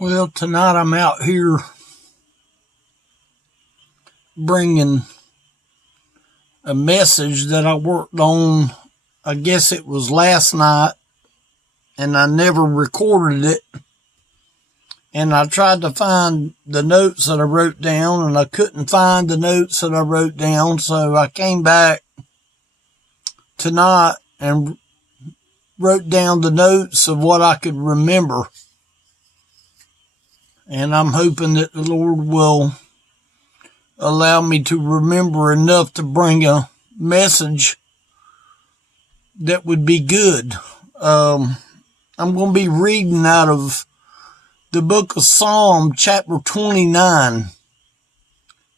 Well, tonight I'm out here bringing a message that I worked on. I guess it was last night, and I never recorded it. And I tried to find the notes that I wrote down, and I couldn't find the notes that I wrote down. So I came back tonight and wrote down the notes of what I could remember. And I'm hoping that the Lord will allow me to remember enough to bring a message that would be good. I'm going to be reading out of the book of Psalm, chapter 29.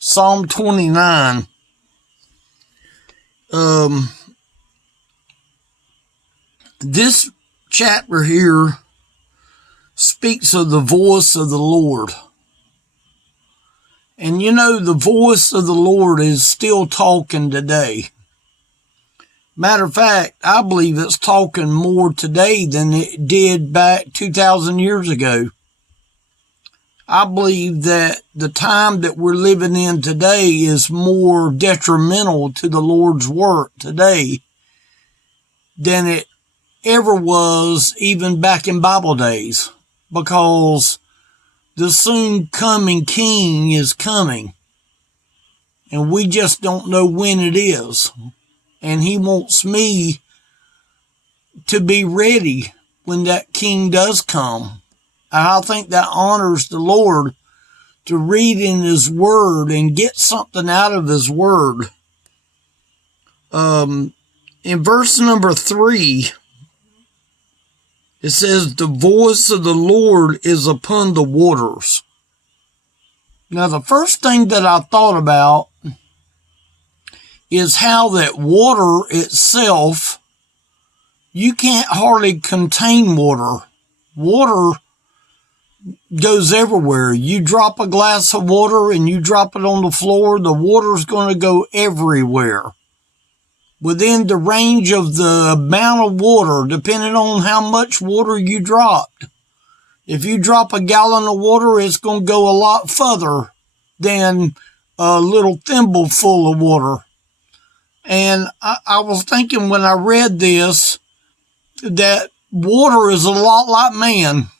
Psalm 29. This chapter here speaks of the voice of the Lord. And you know, the voice of the Lord is still talking today. Matter of fact, I believe it's talking more today than it did back 2,000 years ago. I believe that the time that we're living in today is more detrimental to the Lord's work today than it ever was even back in Bible days, because the soon coming King is coming, and we just don't know when it is. And he wants me to be ready when that King does come. I think that honors the Lord to read in his word and get something out of his word. In verse number 3, it says, "The voice of the Lord is upon the waters." Now, the first thing that I thought about is how that water itself, you can't hardly contain water. Water goes everywhere. You drop a glass of water and you drop it on the floor, the water's going to go everywhere. Within the range of the amount of water, depending on how much water you dropped. If you drop a gallon of water, it's going to go a lot further than a little thimble full of water. And I was thinking when I read this that water is a lot like man.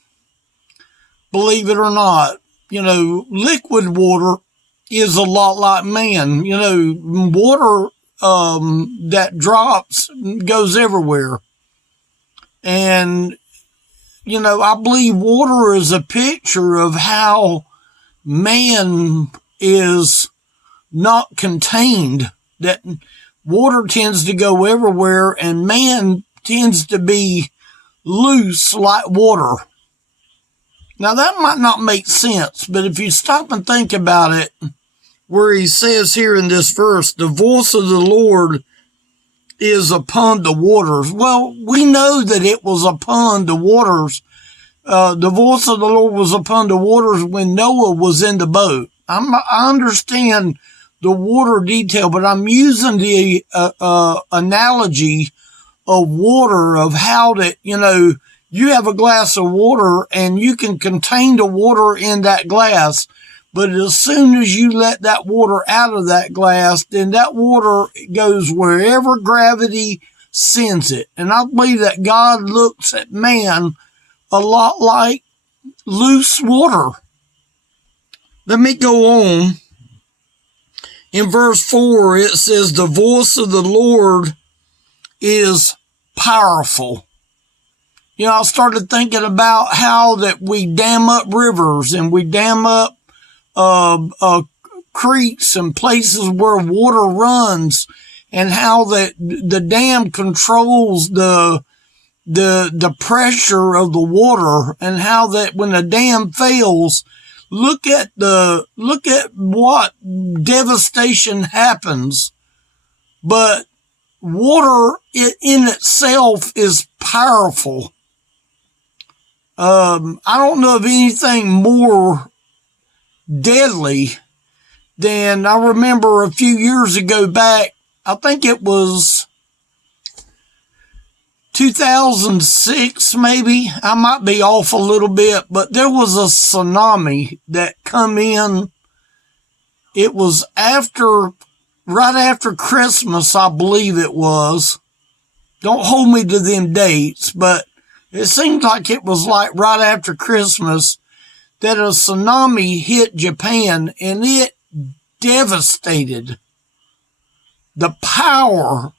Believe it or not, liquid water is a lot like man. Water that drops goes everywhere. And, I believe water is a picture of how man is not contained, that water tends to go everywhere and man tends to be loose like water. Now, that might not make sense, but if you stop and think about it, where he says here in this verse, the voice of the Lord is upon the waters. Well, we know that it was upon the waters. The voice of the Lord was upon the waters when Noah was in the boat. I understand the water detail, but I'm using the analogy of water, of how that, you have a glass of water and you can contain the water in that glass, but as soon as you let that water out of that glass, then that water goes wherever gravity sends it. And I believe that God looks at man a lot like loose water. Let me go on. In verse 4, it says, "The voice of the Lord is powerful." I started thinking about how that we dam up rivers and we dam up creeks and places where water runs, and how that the dam controls the pressure of the water, and how that when a dam fails, look at what devastation happens. But water in itself is powerful. I don't know of anything more deadly than, I remember a few years ago back, I think it was 2006 maybe. I might be off a little bit, but there was a tsunami that come in. It was right after Christmas, I believe it was. Don't hold me to them dates, but it seemed like it was like right after Christmas that a tsunami hit Japan, and it devastated. The power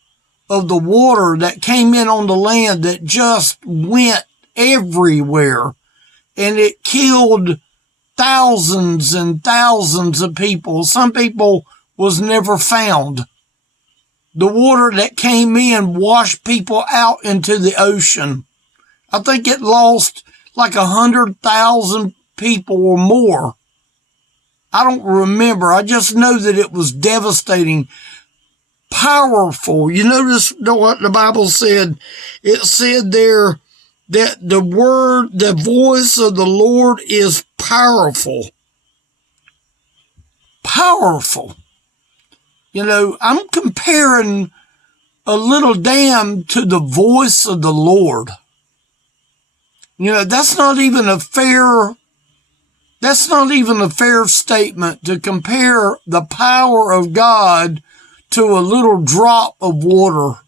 of the water that came in on the land that just went everywhere, and it killed thousands and thousands of people. Some people was never found. The water that came in washed people out into the ocean. I think it lost like 100,000 people or more. I don't remember. I just know that it was devastating. Powerful. You notice what the Bible said? It said there that the voice of the Lord is powerful. Powerful. You know, I'm comparing a little dam to the voice of the Lord. You know, that's not even a fair statement to compare the power of God to a little drop of water.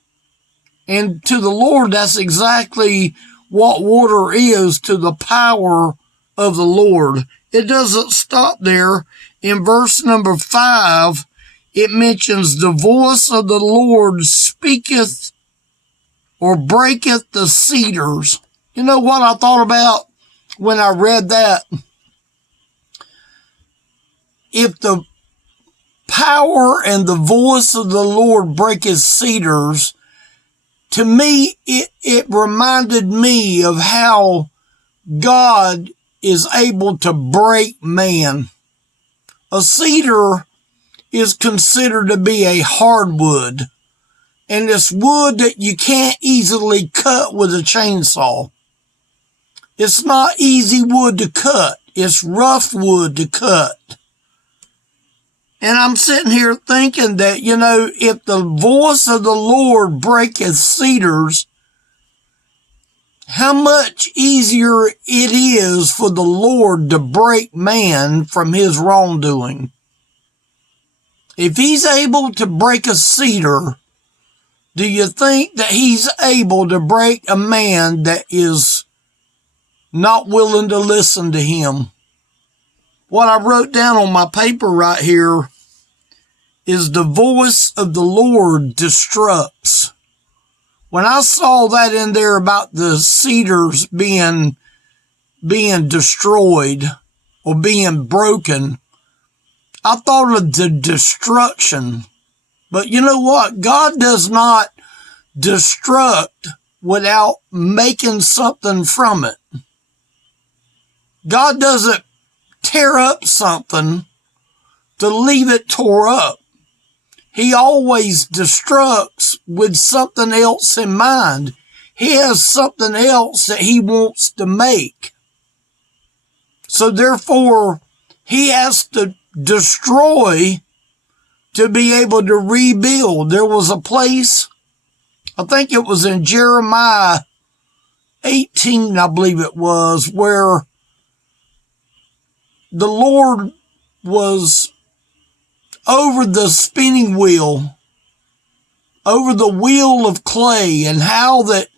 And to the Lord, that's exactly what water is to the power of the Lord. It doesn't stop there. In verse number 5, it mentions the voice of the Lord speaketh or breaketh the cedars. You know what I thought about when I read that? If the power and the voice of the Lord breaketh cedars, to me, it reminded me of how God is able to break man. A cedar is considered to be a hardwood, and it's wood that you can't easily cut with a chainsaw. It's not easy wood to cut. It's rough wood to cut. And I'm sitting here thinking that, you know, if the voice of the Lord breaketh cedars, how much easier it is for the Lord to break man from his wrongdoing. If he's able to break a cedar, do you think that he's able to break a man that is not willing to listen to him? What I wrote down on my paper right here is the voice of the Lord destructs. When I saw that in there about the cedars being destroyed or being broken, I thought of the destruction. But you know what? God does not destruct without making something from it. God doesn't tear up something to leave it tore up. He always destructs with something else in mind. He has something else that he wants to make. So therefore, he has to destroy to be able to rebuild. There was a place, I think it was in Jeremiah 18, I believe it was, where the Lord was over the spinning wheel, over the wheel of clay, and how that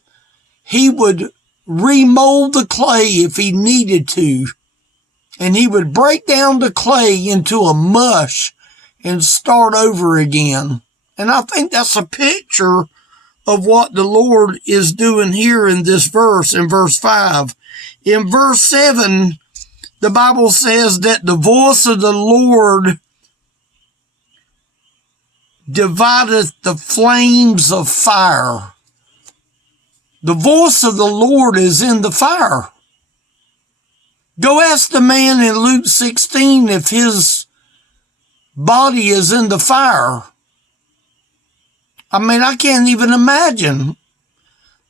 he would remold the clay if he needed to. And he would break down the clay into a mush and start over again. And I think that's a picture of what the Lord is doing here in this verse, in verse 5. In verse 7, the Bible says that the voice of the Lord divideth the flames of fire. The voice of the Lord is in the fire. Go ask the man in Luke 16 if his body is in the fire. I mean, I can't even imagine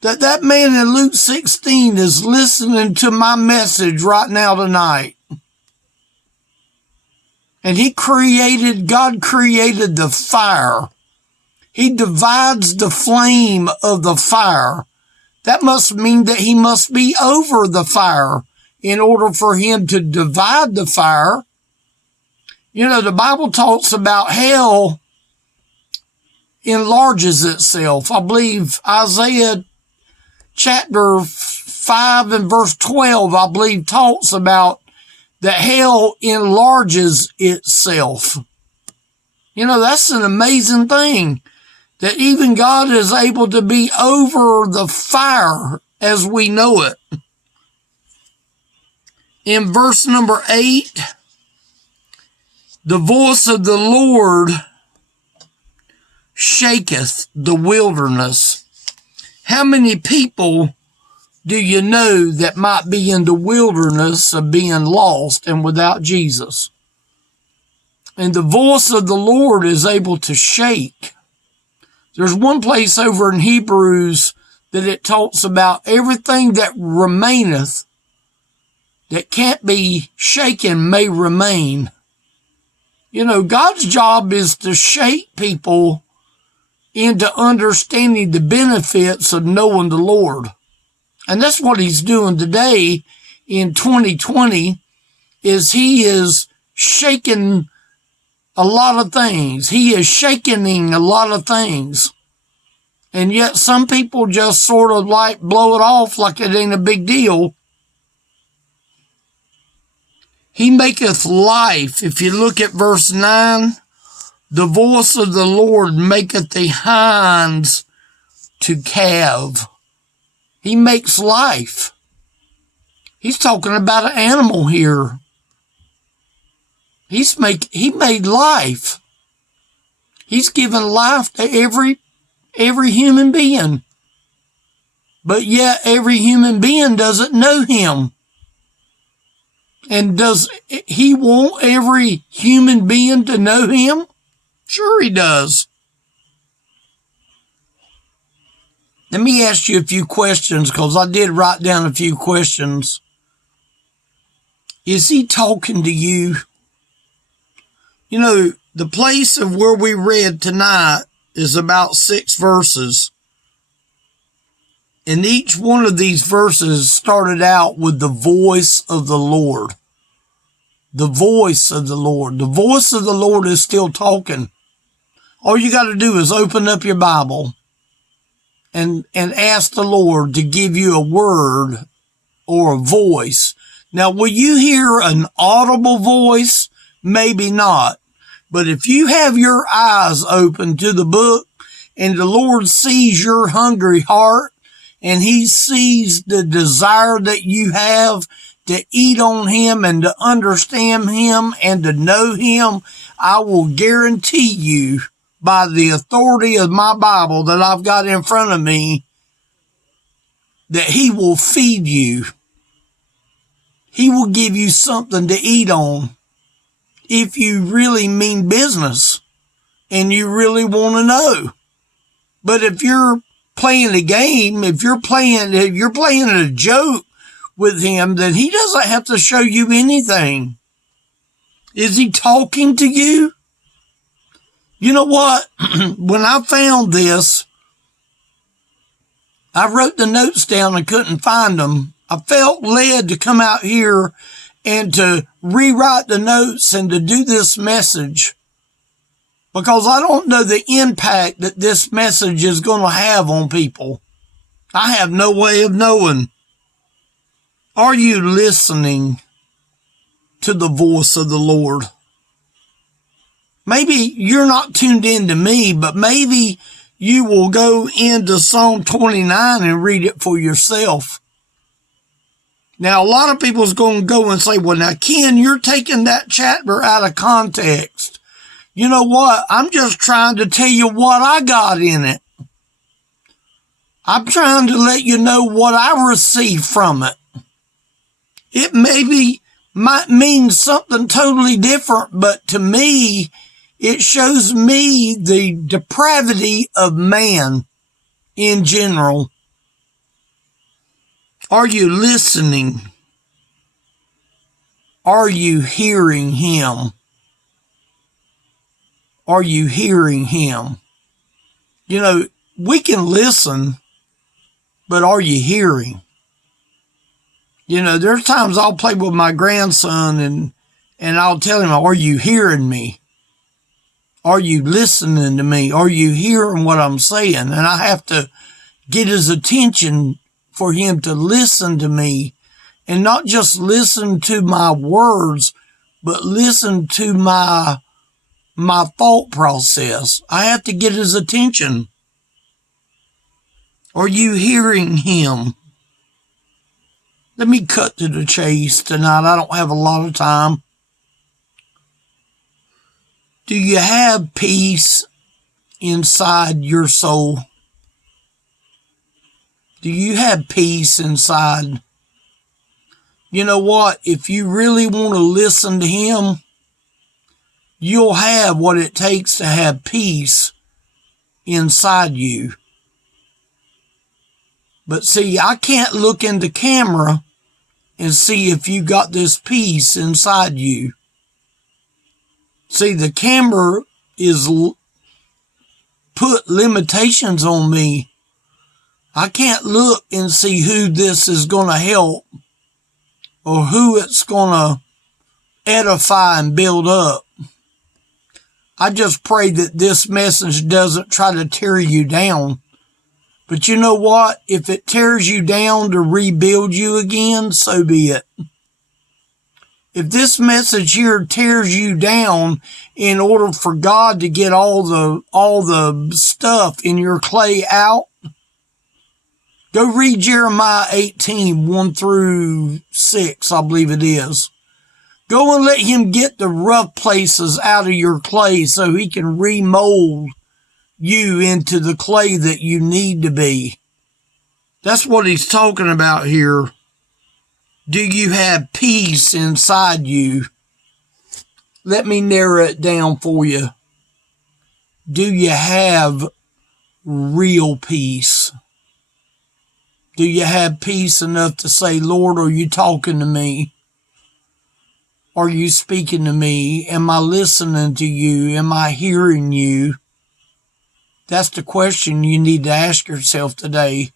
that man in Luke 16 is listening to my message right now tonight. And God created the fire. He divides the flame of the fire that must mean that he must be over the fire in order for him to divide the fire. You know, the Bible talks about hell enlarges itself. I believe Isaiah chapter 5 and verse 12, I believe, talks about that hell enlarges itself. You know, that's an amazing thing, that even God is able to be over the fire as we know it. In verse number 8, the voice of the Lord shaketh the wilderness. How many people do you know that might be in the wilderness of being lost and without Jesus? And the voice of the Lord is able to shake. There's one place over in Hebrews that it talks about everything that remaineth, that can't be shaken, may remain. You know, God's job is to shake people into understanding the benefits of knowing the Lord. And that's what he's doing today in 2020, is he is shaking a lot of things. He is shaking a lot of things. And yet some people just sort of like blow it off like it ain't a big deal. He maketh life. If you look at verse 9, the voice of the Lord maketh the hinds to calve. He makes life. He's talking about an animal here. He made life. He's given life to every human being. But yet every human being doesn't know him. And does he want every human being to know him? Sure he does. Let me ask you a few questions, because I did write down a few questions. Is he talking to you? You know, the place of where we read tonight is about 6 verses. And each one of these verses started out with the voice of the Lord. The voice of the Lord. The voice of the Lord is still talking. All you got to do is open up your Bible and ask the Lord to give you a word or a voice. Now, will you hear an audible voice? Maybe not. But if you have your eyes open to the book and the Lord sees your hungry heart and he sees the desire that you have to eat on him and to understand him and to know him, I will guarantee you by the authority of my Bible that I've got in front of me that he will feed you. He will give you something to eat on if you really mean business and you really want to know. But if you're playing a game, if you're playing a joke with him, then he doesn't have to show you anything. Is he talking to you? You know what? When I found this, I wrote the notes down and couldn't find them. I felt led to come out here and to rewrite the notes and to do this message, because I don't know the impact that this message is going to have on people. I have no way of knowing. Are you listening to the voice of the Lord? Maybe you're not tuned in to me, but maybe you will go into Psalm 29 and read it for yourself. Now, a lot of people's going to go and say, well, now, Ken, you're taking that chapter out of context. You know what? I'm just trying to tell you what I got in it. I'm trying to let you know what I received from it. It might mean something totally different, but to me, it shows me the depravity of man in general. Are you listening? Are you hearing him? Are you hearing him? You know, we can listen, but are you hearing? You know, there's times I'll play with my grandson and I'll tell him, are you hearing me? Are you listening to me? Are you hearing what I'm saying? And I have to get his attention for him to listen to me, and not just listen to my words, but listen to my thought process. I have to get his attention. Are you hearing him? Let me cut to the chase tonight. I don't have a lot of time. Do you have peace inside your soul? Do you have peace inside? You know what? If you really want to listen to him, you'll have what it takes to have peace inside you. But see, I can't look in the camera and see if you got this peace inside you. See, the camera is put limitations on me. I can't look and see who this is going to help or who it's going to edify and build up. I just pray that this message doesn't try to tear you down. But you know what? If it tears you down to rebuild you again, so be it. If this message here tears you down in order for God to get all the stuff in your clay out, go read Jeremiah 18, 1 through 6, I believe it is. Go and let him get the rough places out of your clay so he can remold you into the clay that you need to be. That's what he's talking about here. Do you have peace inside you? Let me narrow it down for you. Do you have real peace? Do you have peace enough to say, Lord, are you talking to me? Are you speaking to me? Am I listening to you? Am I hearing you? That's the question you need to ask yourself today.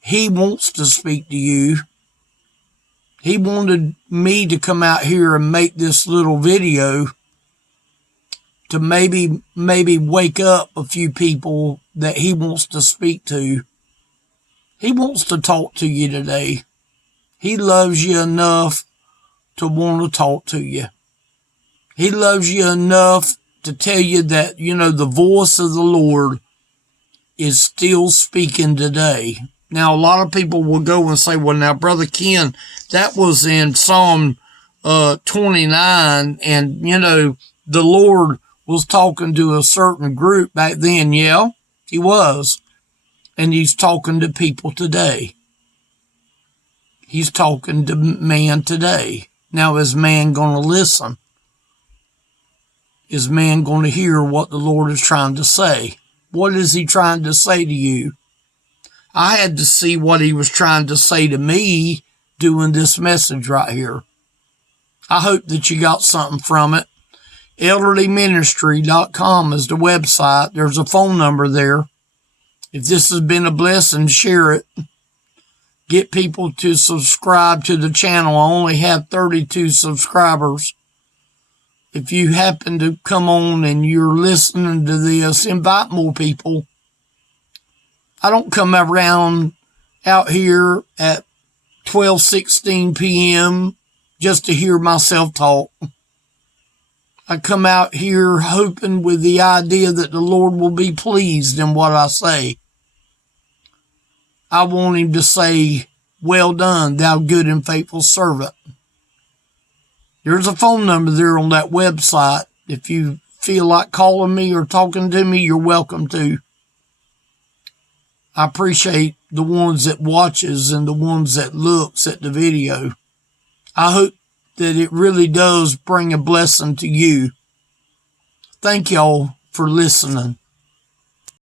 He wants to speak to you. He wanted me to come out here and make this little video to maybe wake up a few people that he wants to speak to. He wants to talk to you today. He loves you enough to want to talk to you. He loves you enough to tell you that, you know, the voice of the Lord is still speaking today. Now, a lot of people will go and say, well, now, Brother Ken, that was in Psalm 29, and, you know, the Lord was talking to a certain group back then. Yeah, he was. And he's talking to people today. He's talking to man today. Now, is man going to listen? Is man going to hear what the Lord is trying to say? What is he trying to say to you? I had to see what he was trying to say to me doing this message right here. I hope that you got something from it. elderlyministry.com is the website. There's a phone number there. If this has been a blessing, share it. Get people to subscribe to the channel. I only have 32 subscribers. If you happen to come on and you're listening to this, invite more people. I don't come around out here at 12:16 p.m. just to hear myself talk. I come out here hoping with the idea that the Lord will be pleased in what I say. I want him to say, well done, thou good and faithful servant. There's a phone number there on that website. If you feel like calling me or talking to me, you're welcome to. I appreciate the ones that watches and the ones that looks at the video. I hope that it really does bring a blessing to you. Thank y'all for listening.